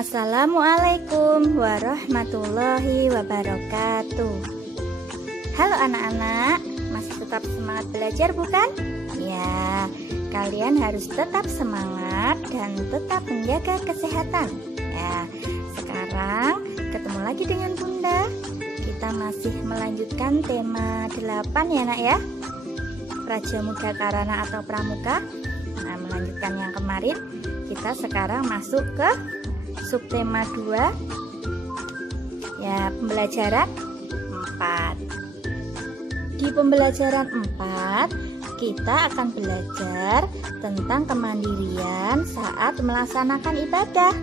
Assalamualaikum warahmatullahi wabarakatuh. Halo anak-anak, masih tetap semangat belajar bukan? Ya, kalian harus tetap semangat dan tetap menjaga kesehatan. Ya, sekarang ketemu lagi dengan Bunda. Kita masih melanjutkan tema 8 ya nak ya, Raja Muda Karana atau Pramuka. Nah, melanjutkan yang kemarin, kita sekarang masuk ke subtema 2 ya, pembelajaran 4. Di pembelajaran 4 kita akan belajar tentang kemandirian saat melaksanakan ibadah.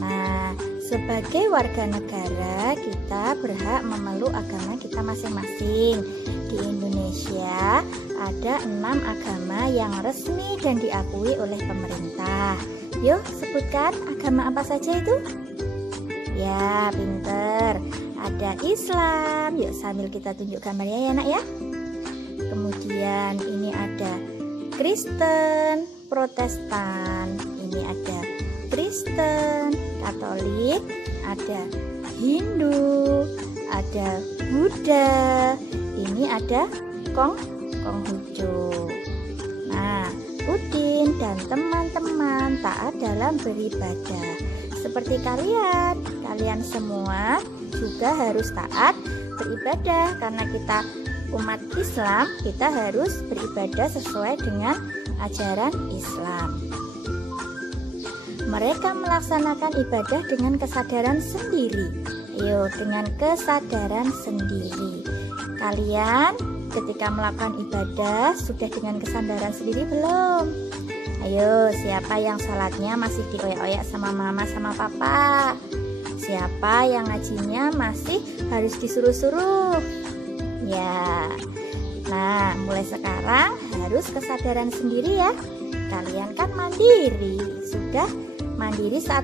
Nah, sebagai warga negara kita berhak memeluk agama kita masing-masing. Di Indonesia ada 6 agama yang resmi dan diakui oleh pemerintah. Yuk sebutkan agama apa saja itu? Ya, pinter. Ada Islam. Yuk sambil kita tunjuk gambarnya ya nak ya. Kemudian ini ada Kristen, Protestan. Ini ada Kristen, Katolik, ada Hindu, ada Buddha. Ini ada Konghucu. Nah, Udin dan teman-teman taat dalam beribadah. Seperti kalian semua juga harus taat beribadah. Karena kita umat Islam, kita harus beribadah sesuai dengan ajaran Islam. Mereka melaksanakan ibadah dengan kesadaran sendiri. Ayo, dengan kesadaran sendiri. Kalian ketika melakukan ibadah sudah dengan kesadaran sendiri belum? Ayo, siapa yang sholatnya masih dioyak-oyak sama mama sama papa? Siapa yang ngajinya masih harus disuruh-suruh? Ya, nah mulai sekarang harus kesadaran sendiri ya. Kalian kan mandiri, sudah mandiri saat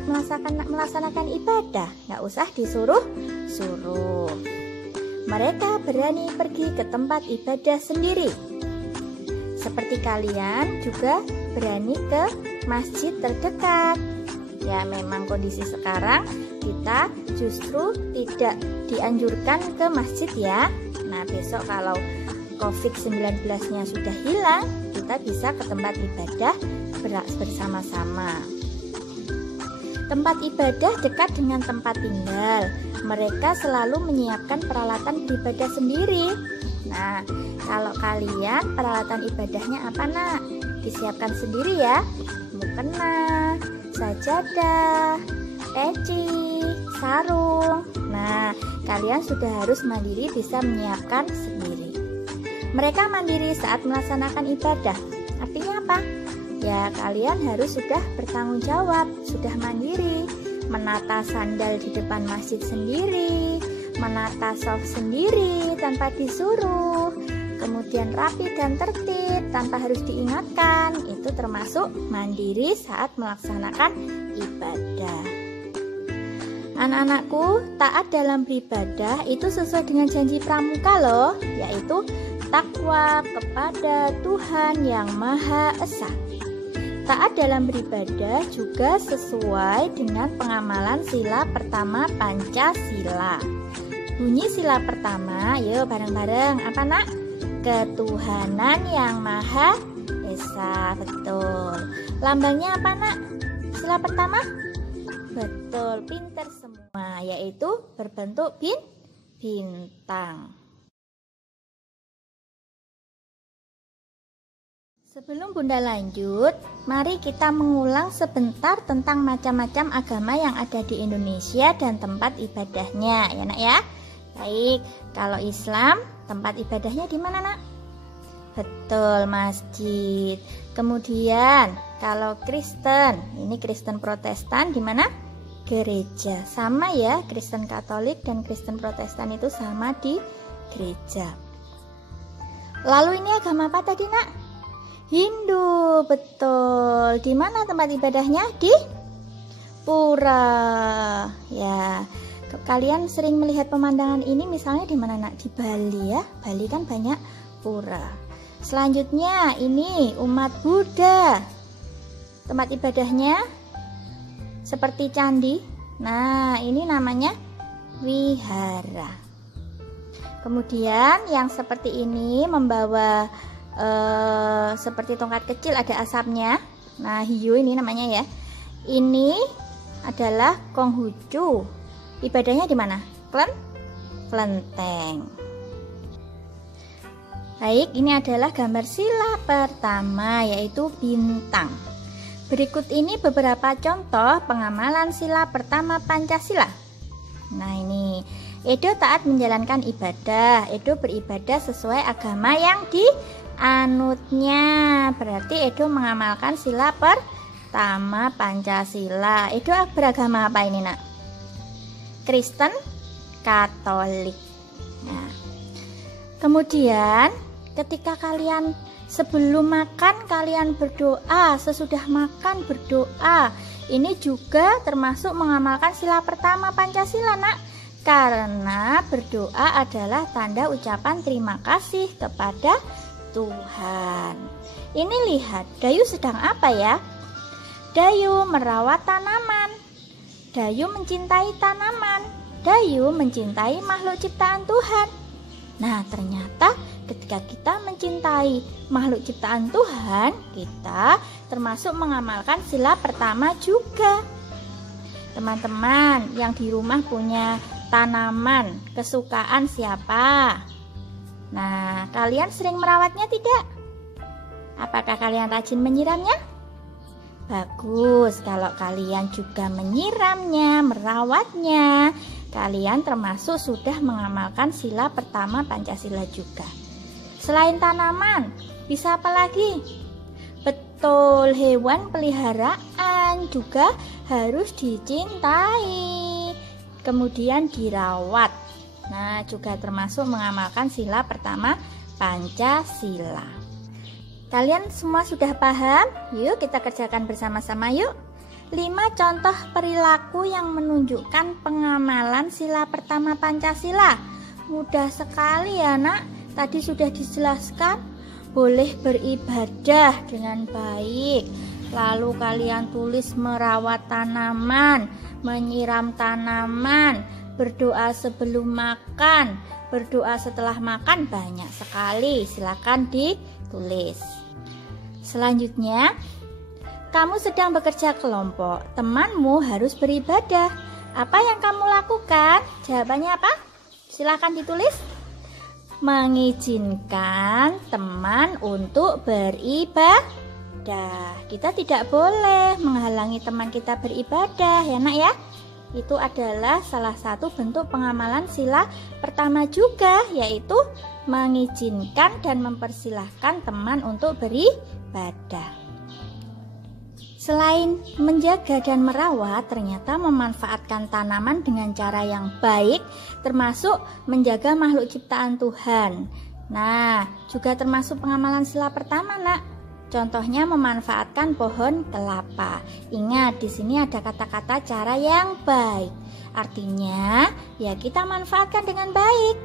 melaksanakan ibadah, nggak usah disuruh-suruh. Mereka berani pergi ke tempat ibadah sendiri. Seperti kalian juga berani ke masjid terdekat. Ya, memang kondisi sekarang kita justru tidak dianjurkan ke masjid ya. Nah, besok kalau COVID-19-nya sudah hilang, kita bisa ke tempat ibadah bersama-sama. Tempat ibadah dekat dengan tempat tinggal. Mereka selalu menyiapkan peralatan beribadah sendiri. Nah, kalau kalian peralatan ibadahnya apa nak? Disiapkan sendiri ya. Mukena, sajadah, peci, sarung. Nah, kalian sudah harus mandiri bisa menyiapkan sendiri. Mereka mandiri saat melaksanakan ibadah. Artinya apa? Ya, kalian harus sudah bertanggung jawab, sudah mandiri, menata sandal di depan masjid sendiri, menata shaf sendiri tanpa disuruh, kemudian rapi dan tertib tanpa harus diingatkan. Itu termasuk mandiri saat melaksanakan ibadah. Anak-anakku, taat dalam beribadah itu sesuai dengan janji Pramuka loh, yaitu takwa kepada Tuhan yang Maha Esa. Taat dalam beribadah juga sesuai dengan pengamalan sila pertama Pancasila. Bunyi sila pertama, yuk bareng-bareng, apa nak? Ketuhanan yang Maha Esa, betul. Lambangnya apa nak? Sila pertama? Betul, pinter semua, yaitu berbentuk bintang. Sebelum Bunda lanjut, mari kita mengulang sebentar tentang macam-macam agama yang ada di Indonesia dan tempat ibadahnya, ya nak ya. Baik, kalau Islam tempat ibadahnya di mana nak? Betul, masjid. Kemudian kalau Kristen, ini Kristen Protestan di mana? Gereja. Sama ya, Kristen Katolik dan Kristen Protestan itu sama di gereja. Lalu ini agama apa tadi nak? Hindu, betul. Di mana tempat ibadahnya? Di pura. Ya, kalian sering melihat pemandangan ini misalnya di mana nak? Di Bali ya. Bali kan banyak pura. Selanjutnya ini umat Buddha. Tempat ibadahnya seperti candi. Nah, ini namanya wihara. Kemudian yang seperti ini membawa seperti tongkat kecil, ada asapnya. Nah, hiyo ini namanya ya. Ini adalah Konghucu. Ibadahnya di mana? Kelenteng. Baik, ini adalah gambar sila pertama, yaitu bintang. Berikut ini beberapa contoh pengamalan sila pertama Pancasila. Nah, ini Edo taat menjalankan ibadah. Edo beribadah sesuai agama yang dianutnya. Berarti Edo mengamalkan sila pertama Pancasila. Edo beragama apa ini, Nak? Kristen Katolik. Nah, kemudian ketika kalian sebelum makan kalian berdoa, sesudah makan berdoa. Ini juga termasuk mengamalkan sila pertama Pancasila, Nak. Karena berdoa adalah tanda ucapan terima kasih kepada Tuhan. Ini lihat, Dayu sedang apa ya? Dayu merawat tanaman. Dayu mencintai tanaman. Dayu mencintai makhluk ciptaan Tuhan. Nah, ternyata ketika kita mencintai makhluk ciptaan Tuhan, kita termasuk mengamalkan sila pertama juga. Teman-teman yang di rumah punya tanaman kesukaan siapa? Nah, kalian sering merawatnya tidak? Apakah kalian rajin menyiramnya? Bagus, kalau kalian juga menyiramnya, merawatnya, kalian termasuk sudah mengamalkan sila pertama Pancasila juga. Selain tanaman, bisa apa lagi? Betul, hewan peliharaan juga harus dicintai, kemudian dirawat. Nah, juga termasuk mengamalkan sila pertama Pancasila. Kalian semua sudah paham? Yuk kita kerjakan bersama-sama yuk. 5 contoh perilaku yang menunjukkan pengamalan sila pertama Pancasila. Mudah sekali ya, Nak. Tadi sudah dijelaskan. Boleh beribadah dengan baik. Lalu kalian tulis merawat tanaman, menyiram tanaman, berdoa sebelum makan, berdoa setelah makan, banyak sekali. Silakan ditulis. Selanjutnya, kamu sedang bekerja kelompok, temanmu harus beribadah. Apa yang kamu lakukan? Jawabannya apa? Silakan ditulis. Mengizinkan teman untuk beribadah. Kita tidak boleh menghalangi teman kita beribadah, ya Nak ya. Itu adalah salah satu bentuk pengamalan sila pertama juga, yaitu mengizinkan dan mempersilahkan teman untuk beribadah. Selain menjaga dan merawat, ternyata memanfaatkan tanaman dengan cara yang baik, termasuk menjaga makhluk ciptaan Tuhan. Nah, juga termasuk pengamalan sila pertama, Nak. Contohnya memanfaatkan pohon kelapa. Ingat, di sini ada kata-kata cara yang baik. Artinya, ya kita manfaatkan dengan baik.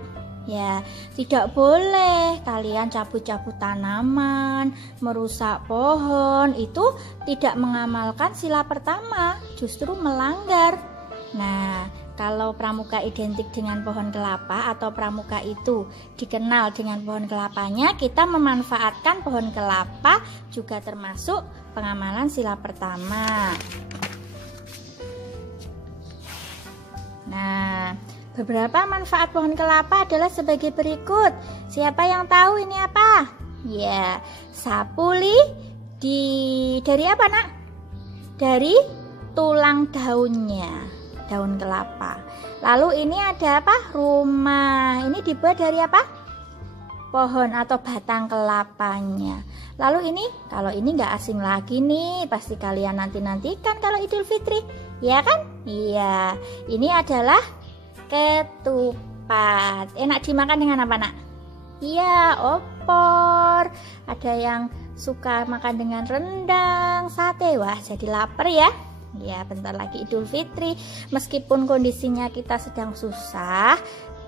Ya, tidak boleh kalian cabut-cabut tanaman, merusak pohon. Itu tidak mengamalkan sila pertama, justru melanggar. Nah, kalau pramuka identik dengan pohon kelapa atau pramuka itu dikenal dengan pohon kelapanya, kita memanfaatkan pohon kelapa juga termasuk pengamalan sila pertama. Nah, beberapa manfaat pohon kelapa adalah sebagai berikut. Siapa yang tahu ini apa? Ya, sapuli dari apa, Nak? Dari tulang daunnya. Daun kelapa. Lalu ini ada apa? Rumah. Ini dibuat dari apa? Pohon atau batang kelapanya. Lalu ini, kalau ini nggak asing lagi nih, pasti kalian nantikan kalau Idul Fitri, ya kan? Iya. Ini adalah ketupat. Enak dimakan dengan apa, Nak? Iya, opor. Ada yang suka makan dengan rendang, sate. Wah, jadi lapar ya. Ya, bentar lagi Idul Fitri. Meskipun kondisinya kita sedang susah,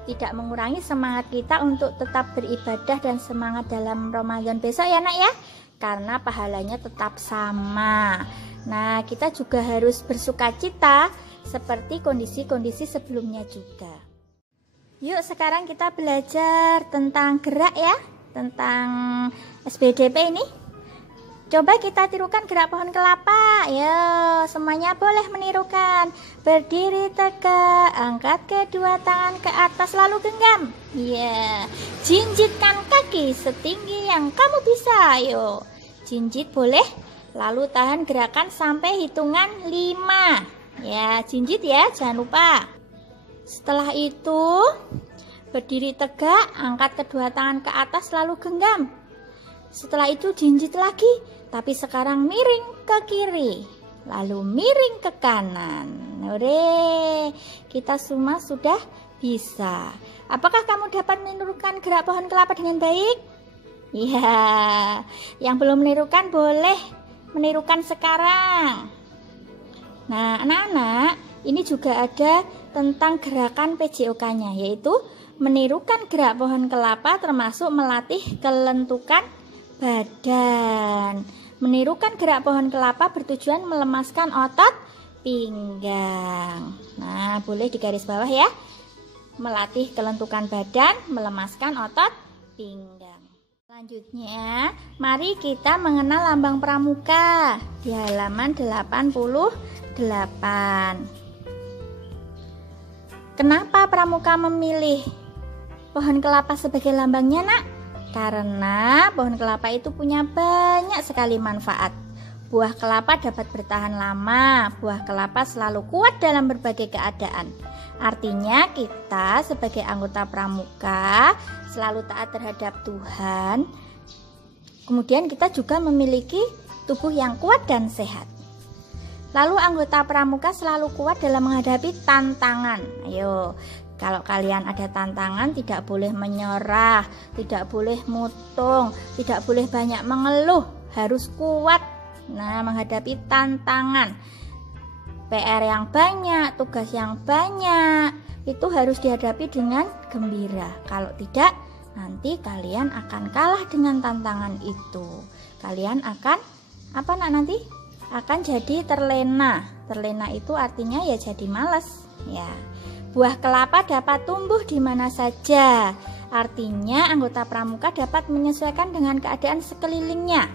tidak mengurangi semangat kita untuk tetap beribadah dan semangat dalam Ramadan besok ya, Nak ya. karena pahalanya tetap sama. Nah, kita juga harus bersukacita seperti kondisi-kondisi sebelumnya juga. Yuk, sekarang kita belajar tentang gerak ya, tentang SBDP ini. Coba kita tirukan gerak pohon kelapa. Ya, semuanya boleh menirukan. Berdiri tegak, angkat kedua tangan ke atas lalu genggam. Ya, jinjitkan kaki setinggi yang kamu bisa. Ayo, jinjit boleh. Lalu tahan gerakan sampai hitungan 5. Ya, jinjit ya, jangan lupa. Setelah itu, berdiri tegak, angkat kedua tangan ke atas lalu genggam. Setelah itu jinjit lagi, tapi sekarang miring ke kiri, lalu miring ke kanan. Hore, kita semua sudah bisa. Apakah kamu dapat menirukan gerak pohon kelapa dengan baik? Ya, yang belum menirukan boleh menirukan sekarang. Nah, anak-anak, ini juga ada tentang gerakan PJOK-nya, yaitu menirukan gerak pohon kelapa termasuk melatih kelentukan badan. Menirukan gerak pohon kelapa bertujuan melemaskan otot pinggang. Nah, boleh digaris bawah ya. Melatih kelentukan badan, melemaskan otot pinggang. Selanjutnya, mari kita mengenal lambang pramuka di halaman 88. Kenapa pramuka memilih pohon kelapa sebagai lambangnya, Nak? Karena pohon kelapa itu punya banyak sekali manfaat. Buah kelapa dapat bertahan lama, buah kelapa selalu kuat dalam berbagai keadaan. Artinya kita sebagai anggota pramuka selalu taat terhadap Tuhan. Kemudian kita juga memiliki tubuh yang kuat dan sehat. Lalu anggota pramuka selalu kuat dalam menghadapi tantangan. Ayo, kalau kalian ada tantangan tidak boleh menyerah, tidak boleh mutung, tidak boleh banyak mengeluh, harus kuat. Nah, menghadapi tantangan, PR yang banyak, tugas yang banyak, itu harus dihadapi dengan gembira. Kalau tidak, nanti kalian akan kalah dengan tantangan itu. Kalian akan nanti? Akan jadi terlena. Terlena itu artinya ya jadi malas, ya. Buah kelapa dapat tumbuh di mana saja. Artinya anggota pramuka dapat menyesuaikan dengan keadaan sekelilingnya.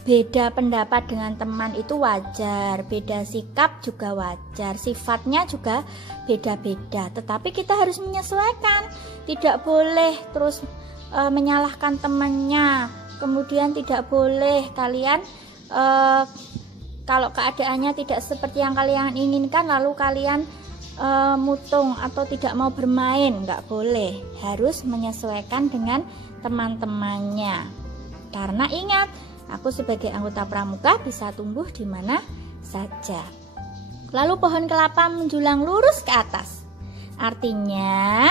Beda pendapat dengan teman itu wajar, beda sikap juga wajar, sifatnya juga beda-beda. Tetapi kita harus menyesuaikan. Tidak boleh terus menyalahkan temannya. Kemudian tidak boleh kalian kalau keadaannya tidak seperti yang kalian inginkan lalu kalian mutung atau tidak mau bermain, nggak boleh. Harus menyesuaikan dengan teman-temannya. Karena ingat, aku sebagai anggota pramuka bisa tumbuh di mana saja. Lalu pohon kelapa menjulang lurus ke atas. Artinya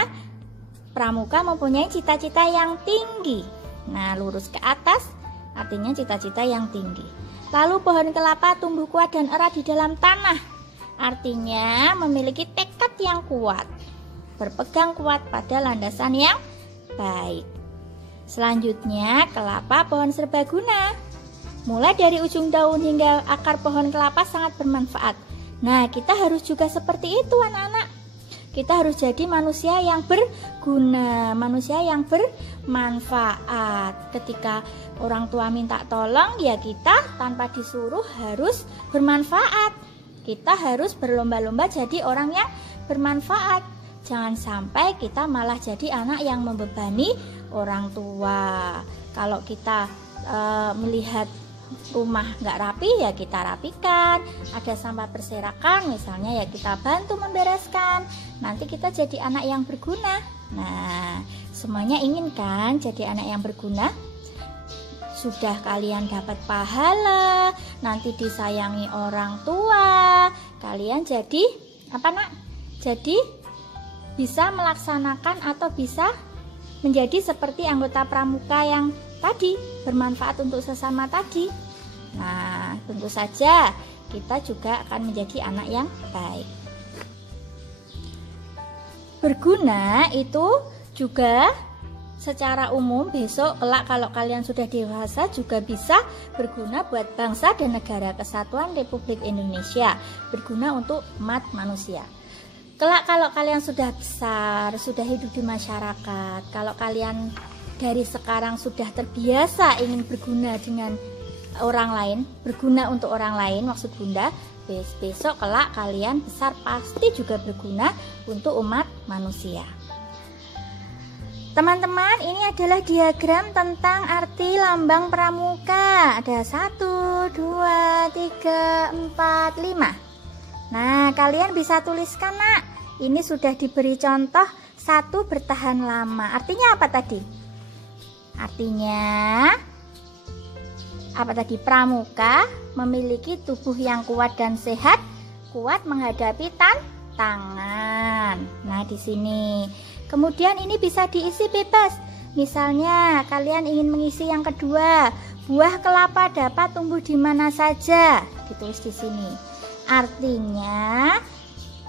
pramuka mempunyai cita-cita yang tinggi. Nah, lurus ke atas artinya cita-cita yang tinggi. Lalu pohon kelapa tumbuh kuat dan erat di dalam tanah. Artinya memiliki tekad yang kuat, berpegang kuat pada landasan yang baik. Selanjutnya, kelapa pohon serbaguna. Mulai dari ujung daun hingga akar pohon kelapa sangat bermanfaat. Nah, kita harus juga seperti itu, anak-anak. Kita harus jadi manusia yang berguna, manusia yang bermanfaat. Ketika orang tua minta tolong, ya kita tanpa disuruh harus bermanfaat. Kita harus berlomba-lomba jadi orang yang bermanfaat. Jangan sampai kita malah jadi anak yang membebani orang tua. Kalau kita melihat rumah nggak rapi, ya kita rapikan. Ada sampah berserakan misalnya, ya kita bantu membereskan. Nanti kita jadi anak yang berguna. Nah, semuanya ingin kan jadi anak yang berguna? Sudah kalian dapat pahala, nanti disayangi orang tua, kalian jadi Jadi bisa melaksanakan atau bisa menjadi seperti anggota pramuka yang tadi, bermanfaat untuk sesama tadi. Nah, tentu saja kita juga akan menjadi anak yang baik. Berguna itu juga secara umum besok kelak kalau kalian sudah dewasa juga bisa berguna buat bangsa dan negara kesatuan Republik Indonesia, berguna untuk umat manusia. Kelak kalau kalian sudah besar, sudah hidup di masyarakat, kalau kalian dari sekarang sudah terbiasa ingin berguna dengan orang lain, berguna untuk orang lain, maksud Bunda, besok kelak kalian besar pasti juga berguna untuk umat manusia. Teman-teman, ini adalah diagram tentang arti lambang pramuka. Ada 1, 2, 3, 4, 5. Nah, kalian bisa tuliskan, Nak. Ini sudah diberi contoh 1 bertahan lama. Artinya apa tadi? Artinya apa tadi? Pramuka memiliki tubuh yang kuat dan sehat, kuat menghadapi tantangan. Nah, di sini. Kemudian ini bisa diisi bebas. Misalnya kalian ingin mengisi yang kedua, buah kelapa dapat tumbuh di mana saja. Ditulis di sini. Artinya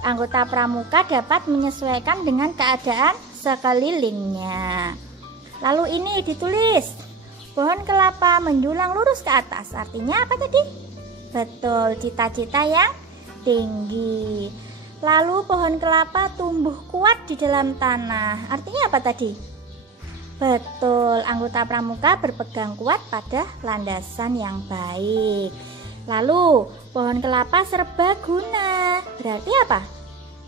anggota pramuka dapat menyesuaikan dengan keadaan sekelilingnya. Lalu ini ditulis, pohon kelapa menjulang lurus ke atas. Artinya apa tadi? Betul, cita-cita yang tinggi. Lalu pohon kelapa tumbuh kuat di dalam tanah. Artinya apa tadi? Betul, anggota pramuka berpegang kuat pada landasan yang baik. Lalu pohon kelapa serbaguna. Berarti apa?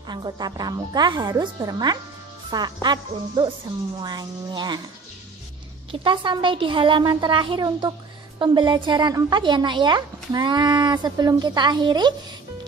Anggota pramuka harus bermanfaat untuk semuanya. Kita sampai di halaman terakhir untuk pembelajaran 4 ya, Nak ya. Nah, sebelum kita akhiri,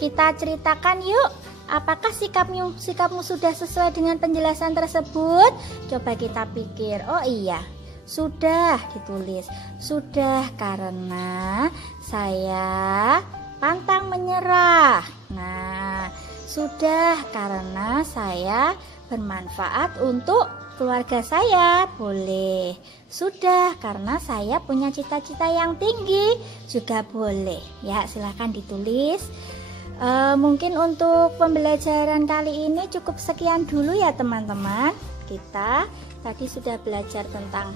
kita ceritakan yuk, apakah sikapmu sudah sesuai dengan penjelasan tersebut? Coba kita pikir. Oh iya, sudah ditulis. Sudah karena saya pantang menyerah. Nah, sudah karena saya bermanfaat untuk keluarga saya, boleh. Sudah karena saya punya cita-cita yang tinggi, juga boleh. Ya, silahkan ditulis. Mungkin untuk pembelajaran kali ini cukup sekian dulu ya teman-teman. Kita tadi sudah belajar tentang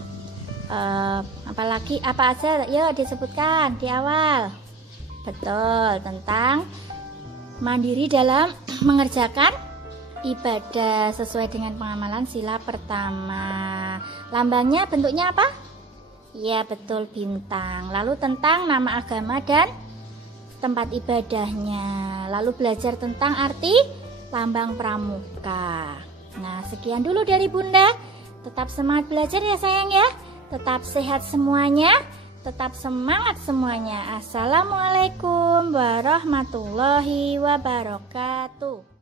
apa aja, yuk disebutkan di awal. Betul, tentang mandiri dalam mengerjakan ibadah sesuai dengan pengamalan sila pertama. Lambangnya bentuknya apa? Ya, betul, bintang. Lalu tentang nama agama dan tempat ibadahnya. Lalu belajar tentang arti lambang pramuka. Nah, sekian dulu dari Bunda. Tetap semangat belajar ya sayang ya. Tetap sehat semuanya. Tetap semangat semuanya. Assalamualaikum warahmatullahi wabarakatuh.